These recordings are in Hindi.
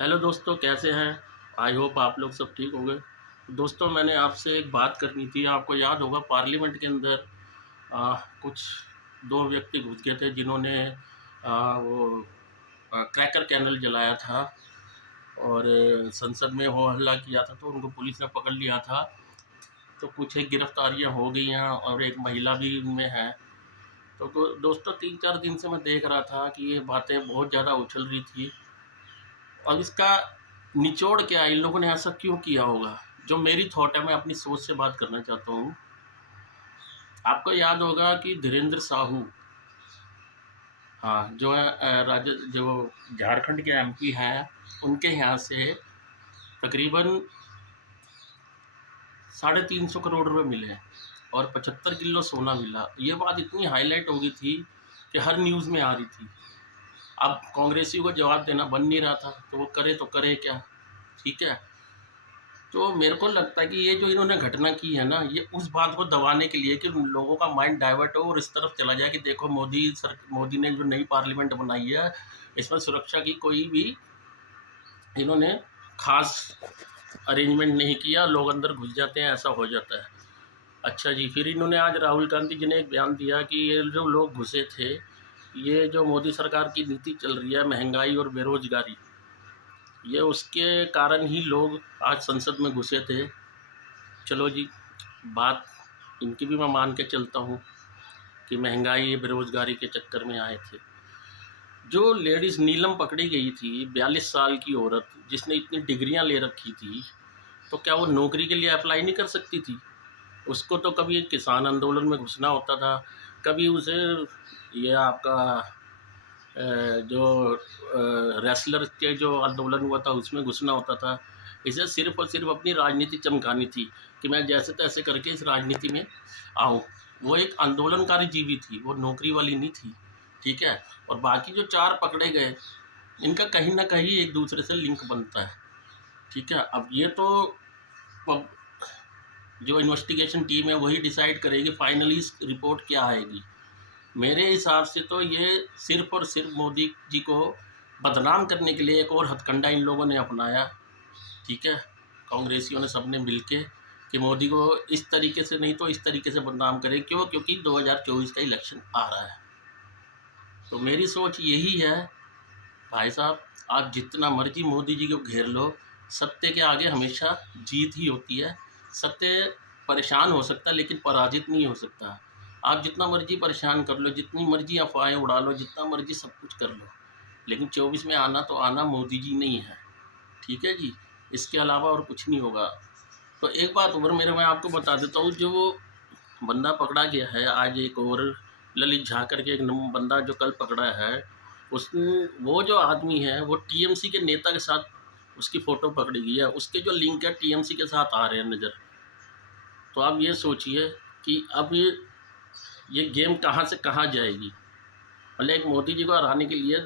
हेलो दोस्तों, कैसे हैं? आई होप आप लोग सब ठीक होंगे। दोस्तों, मैंने आपसे एक बात करनी थी। आपको याद होगा पार्लियामेंट के अंदर कुछ 2 व्यक्ति घुस गए थे जिन्होंने वो क्रैकर कैंडल जलाया था और संसद में हो हल्ला किया था, तो उनको पुलिस ने पकड़ लिया था। तो कुछ एक गिरफ्तारियां हो गई हैं और एक महिला भी उनमें है। तो दोस्तों, 3-4 दिन से मैं देख रहा था कि ये बातें बहुत ज़्यादा उछल रही थी और इसका निचोड़ क्या है, इन लोगों ने ऐसा क्यों किया होगा? जो मेरी थॉट है, मैं अपनी सोच से बात करना चाहता हूँ। आपको याद होगा कि धीरेन्द्र साहू, हाँ, जो है जो झारखंड के एमपी हैं, उनके यहाँ से तकरीबन 350 करोड़ रुपए मिले और 75 किलो सोना मिला। ये बात इतनी हाईलाइट हो गई थी कि हर न्यूज़ में आ रही थी। अब कांग्रेसियों को जवाब देना बन नहीं रहा था, तो वो करे क्या? ठीक है। तो मेरे को लगता है कि ये जो इन्होंने घटना की है ना, ये उस बात को दबाने के लिए कि लोगों का माइंड डाइवर्ट हो और इस तरफ चला जाए कि देखो मोदी ने जो नई पार्लियामेंट बनाई है, इसमें सुरक्षा की कोई भी इन्होंने खास अरेंजमेंट नहीं किया, लोग अंदर घुस जाते हैं, ऐसा हो जाता है। अच्छा जी, फिर इन्होंने आज राहुल गांधी जी ने एक बयान दिया कि ये जो लोग घुसे थे, ये जो मोदी सरकार की नीति चल रही है, महंगाई और बेरोजगारी, ये उसके कारण ही लोग आज संसद में घुसे थे। चलो जी, बात इनकी भी मैं मान के चलता हूँ कि महंगाई बेरोज़गारी के चक्कर में आए थे। जो लेडीज़ नीलम पकड़ी गई थी, 42 साल की औरत जिसने इतनी डिग्रियां ले रखी थी, तो क्या वो नौकरी के लिए अप्लाई नहीं कर सकती थी? उसको तो कभी किसान आंदोलन में घुसना होता था, कभी उसे ये आपका जो रेसलर के जो आंदोलन हुआ था उसमें घुसना होता था। इसे सिर्फ़ और सिर्फ़ अपनी राजनीति चमकानी थी कि मैं जैसे-तैसे करके इस राजनीति में आऊँ। वो एक आंदोलनकारी जीवी थी, वो नौकरी वाली नहीं थी, ठीक है? और बाकी जो 4 पकड़े गए, इनका कहीं न कहीं एक दूसरे से लिंक बनता है, ठीक है? अब ये तो पब जो इन्वेस्टिगेशन टीम है वही डिसाइड करेगी फाइनली इस रिपोर्ट क्या आएगी। मेरे हिसाब से तो ये सिर्फ़ और सिर्फ़ मोदी जी को बदनाम करने के लिए एक और हथकंडा इन लोगों ने अपनाया, ठीक है? कांग्रेसियों ने सबने मिलके कि मोदी को इस तरीके से नहीं तो इस तरीके से बदनाम करें। क्यों? क्योंकि 2024 का इलेक्शन आ रहा है। तो मेरी सोच यही है, भाई साहब, आप जितना मर्ज़ी मोदी जी को घेर लो, सत्य के आगे हमेशा जीत ही होती है। सत्य परेशान हो सकता है लेकिन पराजित नहीं हो सकता। आप जितना मर्ज़ी परेशान कर लो, जितनी मर्ज़ी अफ़वाहें उड़ा लो, जितना मर्ज़ी सब कुछ कर लो, लेकिन 24 में आना तो आना मोदी जी नहीं है, ठीक है जी? इसके अलावा और कुछ नहीं होगा। तो एक बात और मैं आपको बता देता हूँ, जो वो बंदा पकड़ा गया है आज, एक और ललित झा करके एक बंदा जो कल पकड़ा है, उसने वो जो आदमी है वो टीएमसी के नेता के साथ उसकी फ़ोटो पकड़ी गई है, उसके जो लिंक है टीएमसी के साथ आ रहे हैं नज़र। तो आप ये सोचिए कि अब ये गेम कहाँ से कहाँ जाएगी। भले एक मोदी जी को हराने के लिए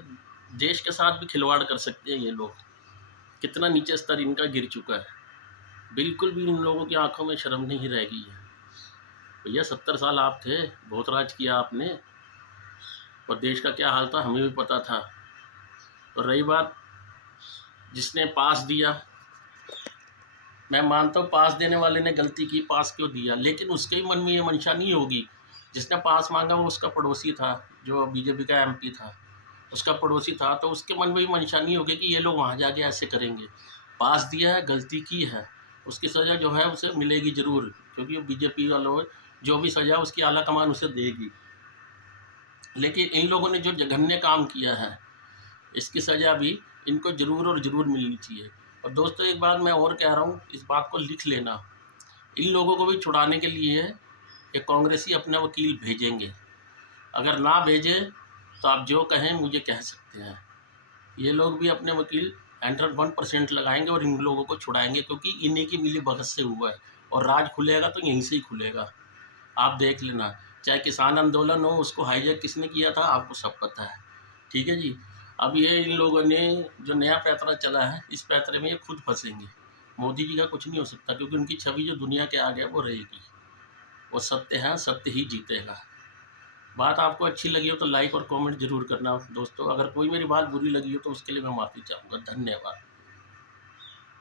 देश के साथ भी खिलवाड़ कर सकते हैं ये लोग। कितना नीचे स्तर इनका गिर चुका है, बिल्कुल भी इन लोगों की आंखों में शर्म नहीं रह गई है। भैया, 70 साल आप थे, बहुत राज किया आपने और देश का क्या हाल था हमें भी पता था। और रही बात जिसने पास दिया, मैं मानता हूँ पास देने वाले ने गलती की, पास क्यों दिया, लेकिन उसके ही मन में ये मंशा नहीं होगी। जिसने पास मांगा वो उसका पड़ोसी था, जो बीजेपी का एमपी था, उसका पड़ोसी था, तो उसके मन में भी मंशा नहीं होगी कि ये लोग वहाँ जाके ऐसे करेंगे। पास दिया है, गलती की है, उसकी सज़ा जो है उसे मिलेगी ज़रूर, क्योंकि वो बीजेपी वालों जो भी सज़ा उसकी आला कमान उसे देगी। लेकिन इन लोगों ने जो जघन्य काम किया है, इसकी सज़ा भी इनको ज़रूर और ज़रूर मिलनी चाहिए। और दोस्तों, एक बात मैं और कह रहा हूँ, इस बात को लिख लेना, इन लोगों को भी छुड़ाने के लिए ये कांग्रेसी अपने वकील भेजेंगे। अगर ना भेजें तो आप जो कहें मुझे कह सकते हैं, ये लोग भी अपने वकील 101% लगाएंगे और इन लोगों को छुड़ाएंगे, क्योंकि इन्हीं की मिली भगत से हुआ है और राज खुलेगा तो यहीं से ही खुलेगा। आप देख लेना, चाहे किसान आंदोलन हो, उसको हाईजैक किसने किया था आपको सब पता है, ठीक है जी? अब ये इन लोगों ने जो नया पैंतरा चला है, इस पैंतरे में ये खुद फंसेंगे। मोदी जी का कुछ नहीं हो सकता, क्योंकि उनकी छवि जो दुनिया के आगे वो रहेगी। वो सत्य है, सत्य ही जीतेगा। बात आपको अच्छी लगी हो तो लाइक और कमेंट ज़रूर करना दोस्तों। अगर कोई मेरी बात बुरी लगी हो तो उसके लिए मैं माफ़ी चाहूँगा। धन्यवाद।